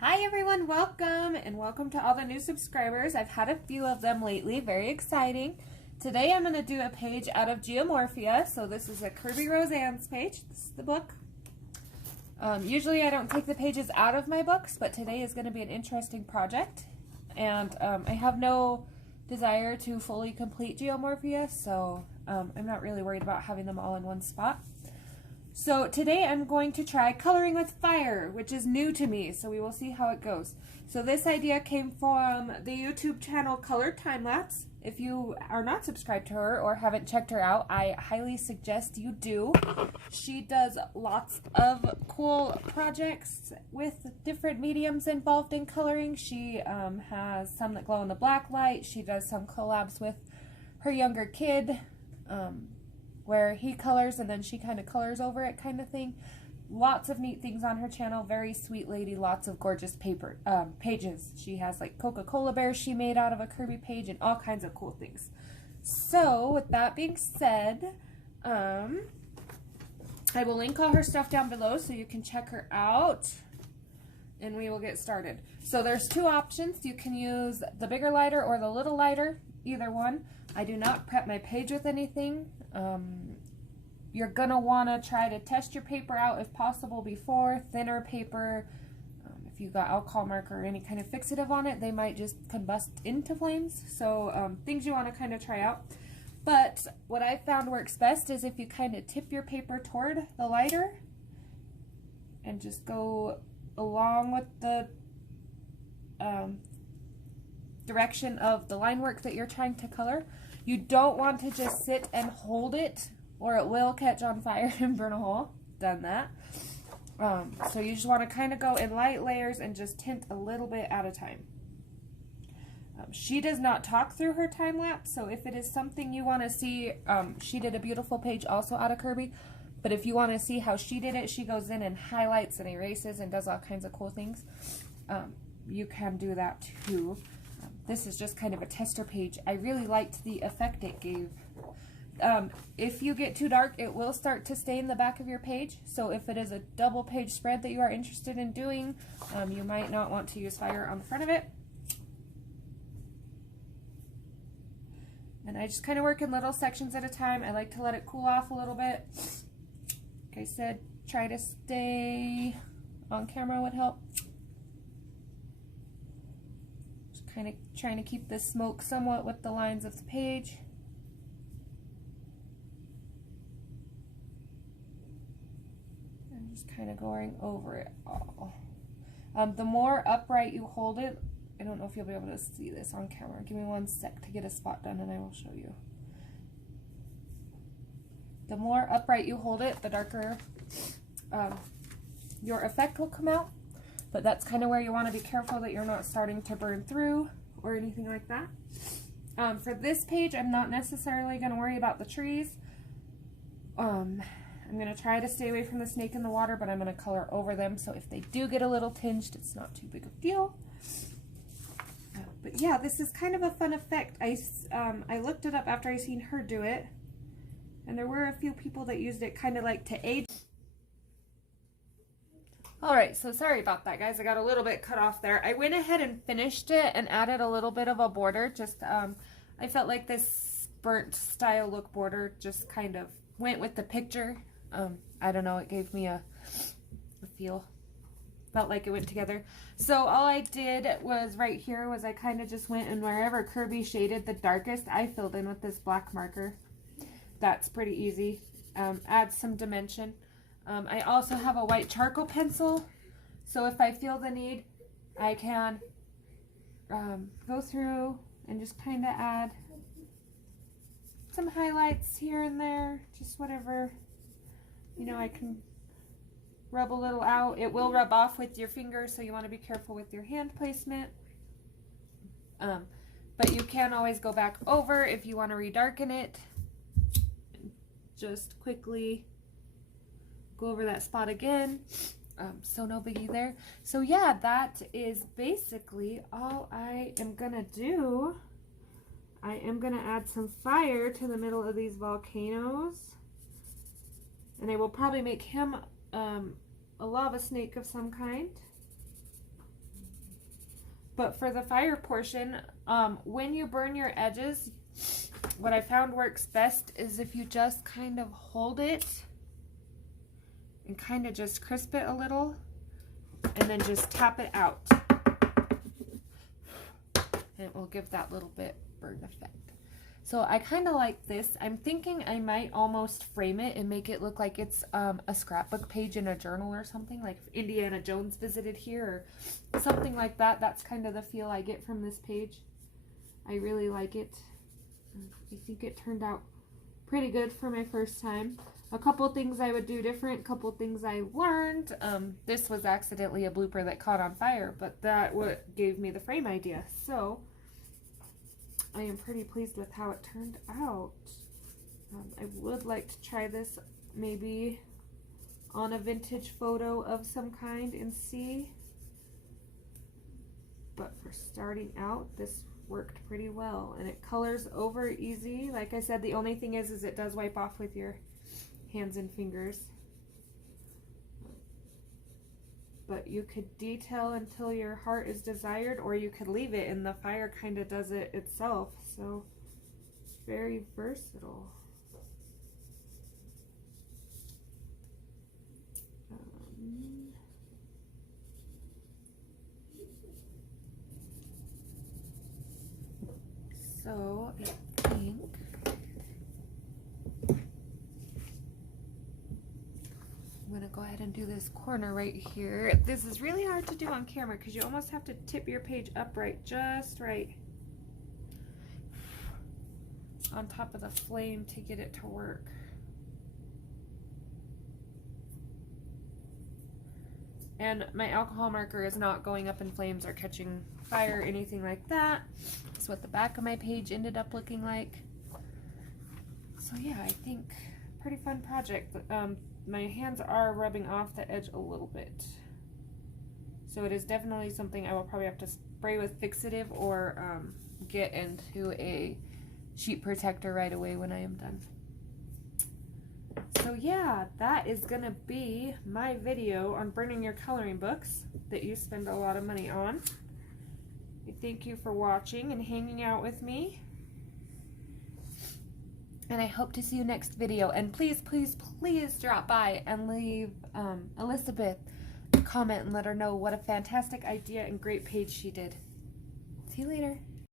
Hi everyone, welcome and welcome to all the new subscribers. I've had a few of them lately, very exciting. Today I'm going to do a page out of Geomorphia. So this is a Kerby Rosanes page. This is the book. Usually I don't take the pages out of my books, but today is going to be an interesting project. And I have no desire to fully complete Geomorphia, so I'm not really worried about having them all in one spot. So today I'm going to try coloring with fire, which is new to me, so we will see how it goes. So this idea came from the YouTube channel Colored Time Lapse. If you are not subscribed to her or haven't checked her out, I highly suggest you do. She does lots of cool projects with different mediums involved in coloring. She has some that glow in the black light. She does some collabs with her younger kid, where he colors and then she kind of colors over it kind of thing. Lots of neat things on her channel. Very sweet lady. Lots of gorgeous pages. She has like Coca-Cola bears she made out of a Kerby page and all kinds of cool things. So with that being said, I will link all her stuff down below so you can check her out and we will get started. So there's two options. You can use the bigger lighter or the little lighter, either one. I do not prep my page with anything. You're going to want to try to test your paper out if possible before. Thinner paper, if you got alcohol marker or any kind of fixative on it, they might just combust into flames. So things you want to kind of try out. But what I found works best is if you kind of tip your paper toward the lighter and just go along with the direction of the line work that you're trying to color. You don't want to just sit and hold it or it will catch on fire and burn a hole. Done that. So you just want to kind of go in light layers and just tint a little bit at a time. She does not talk through her time lapse, so if it is something you want to see, she did a beautiful page also out of Kerby, but if you want to see how she did it, she goes in and highlights and erases and does all kinds of cool things. You can do that too. This is just kind of a tester page. I really liked the effect it gave. If you get too dark, it will start to stain the back of your page. So if it is a double page spread that you are interested in doing, you might not want to use fire on the front of it. And I just kind of work in little sections at a time. I like to let it cool off a little bit. Like I said, try to stay on camera would help. Kind of trying to keep the smoke somewhat with the lines of the page. And just kind of going over it all. The more upright you hold it, I don't know if you'll be able to see this on camera. Give me one sec to get a spot done and I will show you. The more upright you hold it, the darker your effect will come out. But that's kind of where you want to be careful that you're not starting to burn through or anything like that. For this page, I'm not necessarily going to worry about the trees. I'm going to try to stay away from the snake in the water, but I'm going to color over them. So if they do get a little tinged, it's not too big of a deal. But yeah, this is kind of a fun effect. I looked it up after I seen her do it. And there were a few people that used it kind of like to age. Alright, so sorry about that, guys. I got a little bit cut off there. I went ahead and finished it and added a little bit of a border. Just, I felt like this burnt style look border just kind of went with the picture. I don't know, it gave me a feel. Felt like it went together. So all I did was right here was I kind of just went and wherever Kerby shaded the darkest, I filled in with this black marker. That's pretty easy. Add some dimension. I also have a white charcoal pencil, so if I feel the need, I can go through and just kind of add some highlights here and there, just whatever, you know, I can rub a little out. It will rub off with your fingers, so you want to be careful with your hand placement. But you can always go back over if you want to redarken it. Just quickly go over that spot again. So no biggie there. So yeah, that is basically all I am gonna do. I am gonna add some fire to the middle of these volcanoes, and I will probably make him a lava snake of some kind. But for the fire portion, when you burn your edges, what I found works best is if you just kind of hold it and kind of just crisp it a little and then just tap it out. And it will give that little bit burn effect. So I kind of like this. I'm thinking I might almost frame it and make it look like it's a scrapbook page in a journal or something, like if Indiana Jones visited here or something like that. That's kind of the feel I get from this page. I really like it. I think it turned out pretty good for my first time. A couple things I would do different, couple things I learned. This was accidentally a blooper that caught on fire, but that what gave me the frame idea. So I am pretty pleased with how it turned out. I would like to try this maybe on a vintage photo of some kind and see. But for starting out, this worked pretty well. And it colors over easy. Like I said, the only thing is it does wipe off with your hands and fingers. But you could detail until your heart is desired, or you could leave it and the fire kind of does it itself. So very versatile. So I think I'm going to go ahead and do this corner right here. This is really hard to do on camera because you almost have to tip your page upright just right on top of the flame to get it to work. And my alcohol marker is not going up in flames or catching fire or anything like that. That's what the back of my page ended up looking like. So yeah, I think pretty fun project. My hands are rubbing off the edge a little bit. So it is definitely something I will probably have to spray with fixative or get into a sheet protector right away when I am done. So yeah, that is gonna be my video on burning your coloring books that you spend a lot of money on. I thank you for watching and hanging out with me. And I hope to see you next video. And please, please, please drop by and leave Elizabeth a comment and let her know what a fantastic idea and great page she did. See you later.